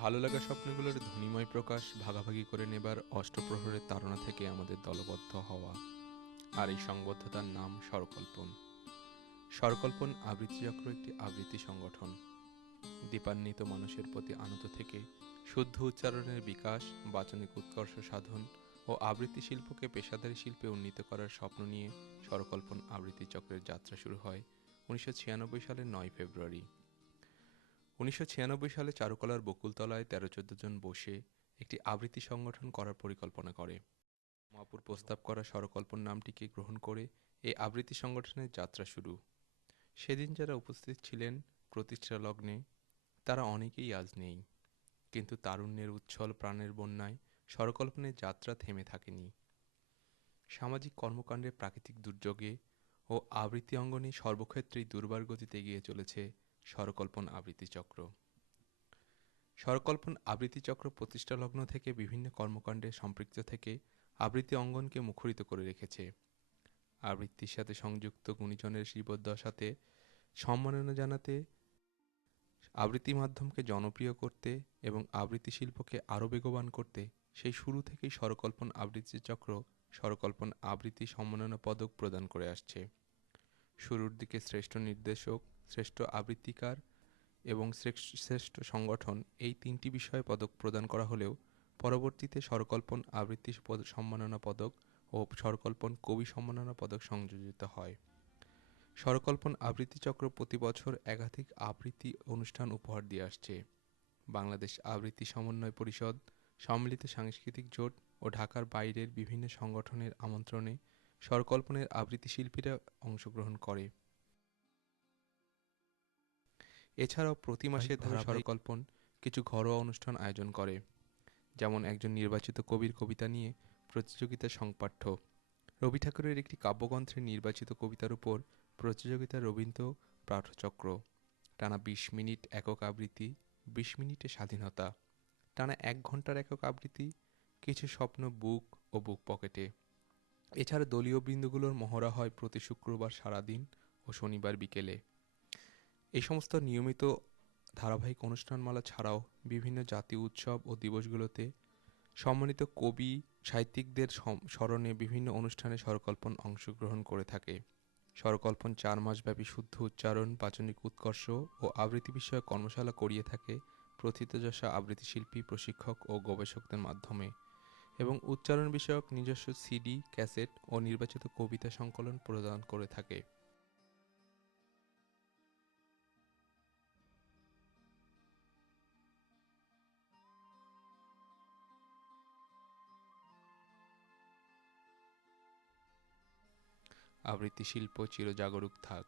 ভালো লাগা স্বপ্নগুলোর ধ্বনিময় প্রকাশ ভাগাভাগি করে নেবার অষ্টপ্রহরের তাড়না থেকে আমাদের দলবদ্ধ হওয়া, আর এই সংবদ্ধতার নাম স্বরকল্পন। স্বরকল্পন আবৃত্তিচক্র একটি আবৃত্তি সংগঠন। দীপান্বিত মানুষের প্রতি আনত থেকে শুদ্ধ উচ্চারণের বিকাশ, বাচনিক উৎকর্ষ সাধন ও আবৃত্তি শিল্পকে পেশাদারী শিল্পে উন্নীত করার স্বপ্ন নিয়ে স্বরকল্পন আবৃত্তি চক্রের যাত্রা শুরু হয় 1996 সালের 9 ফেব্রুয়ারি। 1996 সালে চারুকলার বকুলতলায় 13-14 জন বসে একটি আবৃত্তি সংগঠন করার পরিকল্পনা করে। মহাপুর প্রস্তাব করা স্বরকল্পন নামটিকে গ্রহণ করে এই আবৃত্তি সংগঠনের যাত্রা শুরু। সেদিন যারা উপস্থিত ছিলেন প্রতিষ্ঠা লগ্নে, তারা অনেকেই আজ নেই, কিন্তু তারুণ্যের উচ্ছল প্রাণের বন্যায় স্বরকল্পনের যাত্রা থেমে থাকেনি। সামাজিক কর্মকাণ্ডে, প্রাকৃতিক দুর্যোগে ও আবৃত্তি অঙ্গনে সর্বক্ষেত্রেই দুর্বার গতিতে এগিয়ে চলেছে স্বরকল্পন আবৃত্তি চক্র। স্বরকল্পন আবৃত্তি চক্র প্রতিষ্ঠা লগ্ন থেকে বিভিন্ন কর্মকাণ্ডে সম্পৃক্ত থেকে আবৃত্তি অঙ্গনকে মুখরিত করে রেখেছে। আবৃত্তির সাথে সংযুক্ত গুণীজনের জীবদ্দশাতে সম্মাননা জানাতে, আবৃত্তি মাধ্যমকে জনপ্রিয় করতে এবং আবৃত্তি শিল্পকে আরও বেগবান করতে সেই শুরু থেকেই স্বরকল্পন আবৃত্তি চক্র স্বরকল্পন আবৃত্তি সম্মাননা পদক প্রদান করে আসছে। শুরুর দিকে শ্রেষ্ঠ নির্দেশক, শ্রেষ্ঠ আবৃত্তিকার এবং শ্রেষ্ঠ সংগঠন এই তিনটি বিষয়ে পদক প্রদান করা হলেও পরবর্তীতে স্বরকল্পন আবৃত্তি সম্মাননা পদক ও স্বরকল্পন কবি সম্মাননা পদক সংযোজিত হয়। স্বরকল্পন আবৃত্তি চক্র প্রতি বছর একাধিক আবৃত্তি অনুষ্ঠান উপহার দিয়ে আসছে। বাংলাদেশ আবৃত্তি সমন্বয় পরিষদ, সম্মিলিত সাংস্কৃতিক জোট ও ঢাকার বাইরের বিভিন্ন সংগঠনের আমন্ত্রণে স্বরকল্পনের আবৃত্তি শিল্পীরা অংশগ্রহণ করে। এছাড়াও প্রতি মাসে স্বরকল্পন কিছু ঘরোয়া অনুষ্ঠান আয়োজন করে, যেমন একজন নির্বাচিত কবির কবিতা নিয়ে প্রতিযোগিতা সংপাঠ্য, রবি ঠাকুরের একটি কাব্যগ্রন্থের নির্বাচিত কবিতার উপর প্রতিযোগিতা রবীন্দ্র পাঠচক্র, টানা 20 মিনিট একক আবৃত্তি, 20 মিনিটে স্বাধীনতা, টানা 1 ঘন্টার একক আবৃত্তি, কিছু স্বপ্ন বুক ও বুক পকেটে। এছাড়া দলীয় বৃন্দগুলোর মহড়া হয় প্রতি শুক্রবার সারাদিন ও শনিবার বিকেলে। এই সমস্ত নিয়মিত ধারাবাহিক অনুষ্ঠানমালা ছাড়াও বিভিন্ন জাতীয় উৎসব ও দিবসগুলোতে সম্মানিত কবি সাহিত্যিকদের স্মরণে বিভিন্ন অনুষ্ঠানে স্বরকল্পন অংশগ্রহণ করে থাকে। স্বরকল্পন 4 মাসব্যাপী শুদ্ধ উচ্চারণ, বাচনিক উৎকর্ষ ও আবৃত্তি বিষয়ক কর্মশালা করিয়ে থাকে প্রথিতযশা আবৃত্তি শিল্পী, প্রশিক্ষক ও গবেষকদের মাধ্যমে, এবং উচ্চারণ বিষয়ক নিজস্ব সিডি, ক্যাসেট ও নির্বাচিত কবিতা সংকলন প্রদান করে থাকে। আবৃত্তি শিল্প চিরজাগরুক থাক।